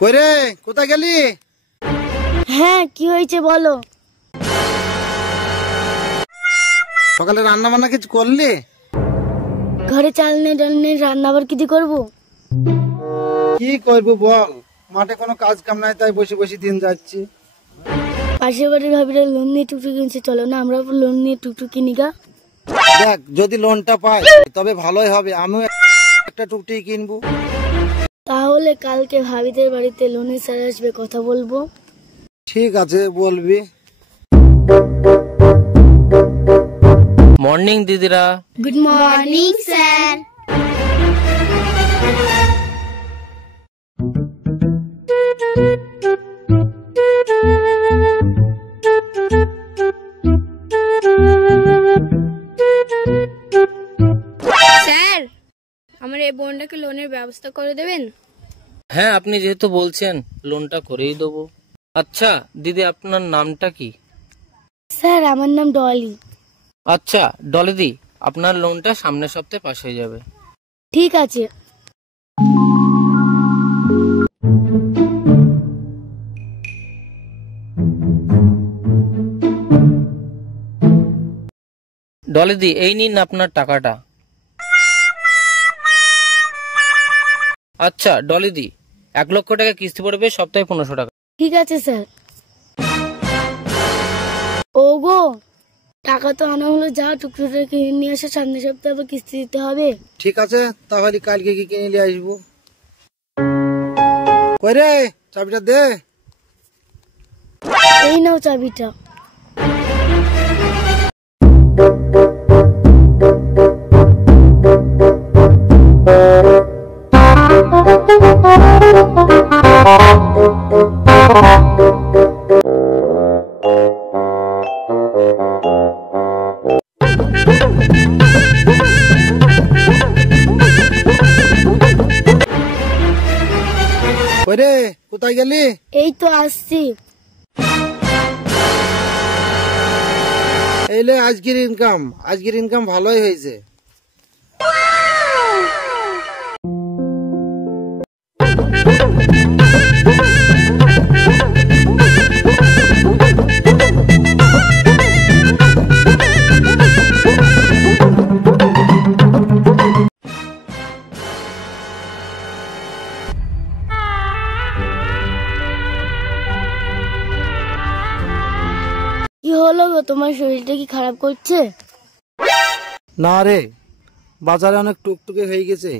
কইরে কোথায় গেলি? হ্যাঁ কি হয়েছে বলো। সকালে রান্না বান্না কিছু করলি? ঘরে চাল নেই ডাল নেই, রান্না আবার কি দিয়ে করবো? কি করবো বল, মাঠে কোনো কাজ কাম নাই, তাই বসে বসে দিন যাচ্ছি। পাশের বাড়ির ভাবিরা লোন নিয়ে টুকটুক কিনছে, চলো না আমরা লোন নিয়ে টুকটুক কিনি গা। দেখ যদি লোনটা পাই তবে ভালোই হবে, আমিও একটা টুকটুকি কিনবো। তাহলে কালকে ভাবিদের বাড়িতে লোনের স্যার আসবে, কথা বলবো। ঠিক আছে বলবি। মর্নিং দিদিরা। Good morning sir. স্যার আমার এই বোনটাকে লোনের ব্যবস্থা করে দেবেন? হ্যাঁ আপনি যেহেতু বলছেন লোনটা করেই দেবো। আচ্ছা দিদি আপনার নামটা কি? স্যার আমার নাম ডলি। আচ্ছা ডলিদি, আপনার লোনটা সামনের সপ্তাহে পাস হয়ে যাবে। ঠিক আছে। ডলিদি এই নিন আপনার টাকাটা। আচ্ছা ডলিদি 1,00,000 টাকা কিস্তি পড়বে, সপ্তাহে 1500 টাকা। ঠিক আছে স্যার। ওগো টাকা তো আনা হলো, যা টুকটুকটা কিনে নিয়ে আসো, সামনের সপ্তাহে আবার কিস্তি দিতে হবে। ঠিক আছে তাহলে কালকে কি কিনে নিয়ে আসবো। কইরে চাবিটা দে। এই নাও চাবিটা। কইরে কোথায় গেলি? এই তো আসছি। এইলে আজকের ইনকাম ভালোই হয়েছে। কি হলো গো, তোমার শরীরটা কি খারাপ করছে? না রে, বাজারে অনেক টুকটুকে হয়ে গেছে,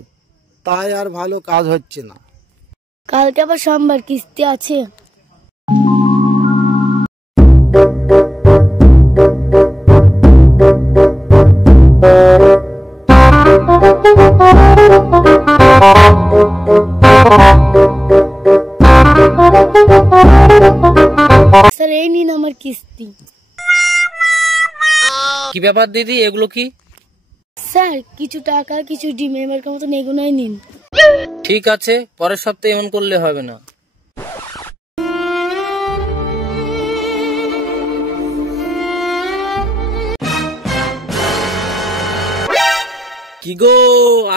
তাই আর ভালো কাজ হচ্ছে না। কালকে আবার সোমবার, কিস্তি আছে। স্যার এই নিন আমার কিস্তি। কি ব্যাপার দিদি, এগুলো কি? স্যার কিছু টাকা কিছু ডিম, এবারকার মতন এগুলোই নিন। ঠিক আছে, পরের সপ্তাহে এমন করলে হবে না। কি গো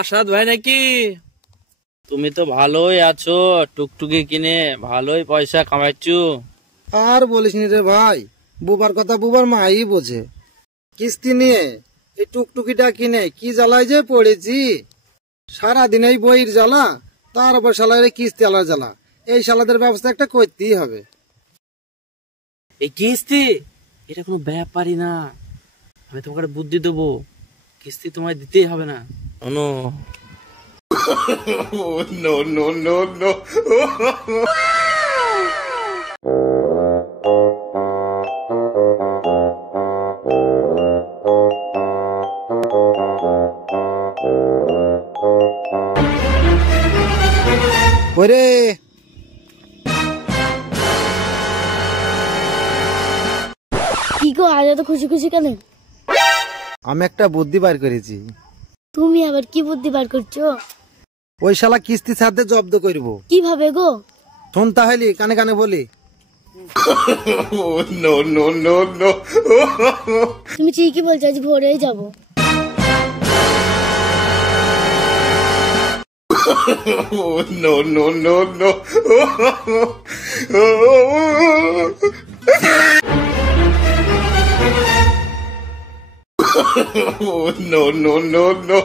আসাদ ভাই নাকি? তুমি তো ভালোই আছো, টুকটুকি কিনে ভালোই পয়সা কামাচ্ছো। আর বলিস নি রে ভাই, বুবার কথা বুবার মাই বোঝে। কিস্তি নিয়ে এই টুকটুকিটা কিনে কি জ্বালায় যে পড়েছি। সারাদিন এই বইয়ের জ্বালা, তার উপর শালার কিস্তি আলার জ্বালা। এই শালাদের ব্যবস্থা একটা করতেই হবে। এই কিস্তি এটা কোনো ব্যাপারই না, আমি তোমাকে বুদ্ধি দেবো, কিস্তি তোমায় দিতেই হবে না। No no no no no. ওরে কি গো আজ এত খুশি খুশি কেন? আমি একটা বুদ্ধি বার করেছি। তুমি আবার কি বুদ্ধি বার করছো? ওই শালা কিস্তি ছাড়তে জব্দ করবো। কিভাবে গো? শোন তাহলে কানে কানে বলি। No no no no. তুমি ঠিকই বলছো, আজ ভোরেই যাবো। no.